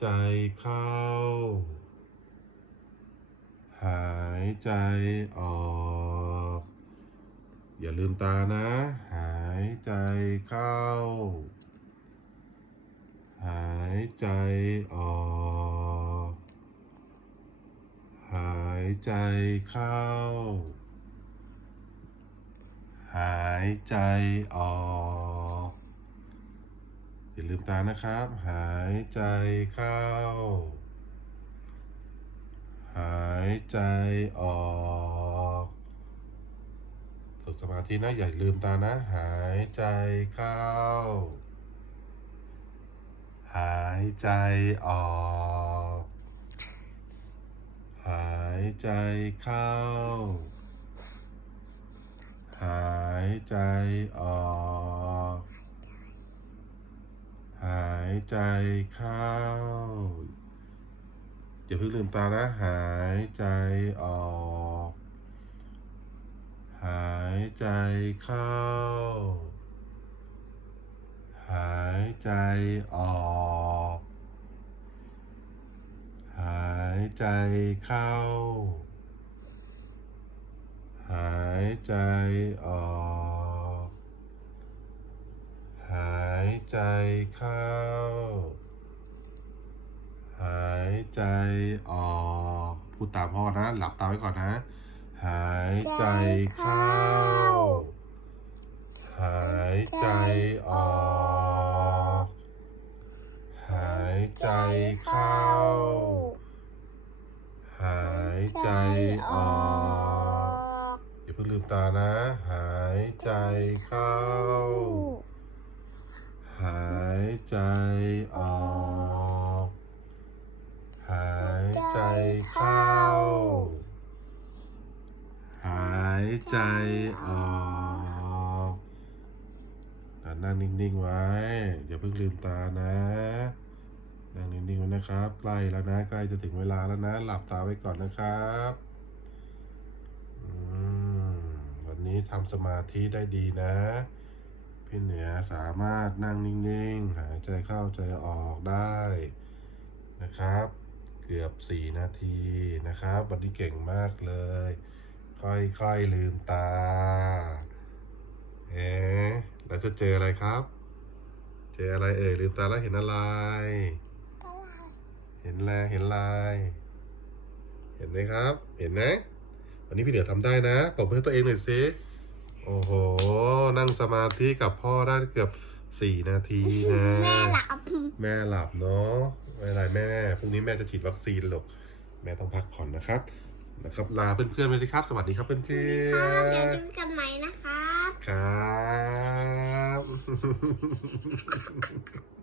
ใจเข้า หายใจออก อย่าลืมตานะ หายใจเข้า หายใจออก หายใจเข้า หายใจออก อย่าลืมตานะครับ หายใจเข้า หายใจออกฝึกสมาธินะ อย่าลืมตานะ หายใจเข้า หายใจออก หายใจเข้า หายใจออก หายใจเข้าอย่าเพิ่งลืมตานะหายใจออก หายใจเข้า หายใจออก หายใจเข้า หายใจออก หาย ใจเข้า หายใจออก พูดตามพ่อนะ หลับตาไว้ก่อนนะ หายใจเข้า หายใจออก หายใจเข้า หายใจออกอย่าเพิ่งลืมตานะ หายใจเข้า ใจออก หายใจเข้า หายใจออกนั่งนิ่งๆไว้ อย่าเพิ่งลืมตานะนั่งนิ่งๆไว้นะครับ ใกล้แล้วนะ ใกล้จะถึงเวลาแล้วนะ หลับตาไว้ก่อนนะครับวันนี้ทำสมาธิได้ดีนะ พี่เหนือสามารถนั่งนิ่งๆ หายใจเข้าใจออกได้นะครับ เกือบ 4 นาทีนะครับ วันนี้เก่งมากเลย ค่อยๆลืมตาเอ๊ะแล้วจะเจออะไรครับ เจออะไรเอ่ยลืมตาแล้วเห็นอะไร เห็นแลเห็นลายเห็นไหมครับ เห็นไหมวันนี้พี่เหนือทำได้นะปรบมือให้ตัวเองหน่อยสิ โอ้โห นั่งสมาธิกับพ่อได้เกือบสี่นาทีนะ แม่หลับแม่หลับเนาะไม่เป็นไรแม่พรุ่งนี้แม่จะฉีดวัคซีนหรอกแม่ต้องพักผ่อนนะครับ นะครับ ลาเพื่อนๆไปเลยครับ สวัสดีครับเพื่อนครับเดี๋ยวๆดูกันใหม่นะครับ ครับ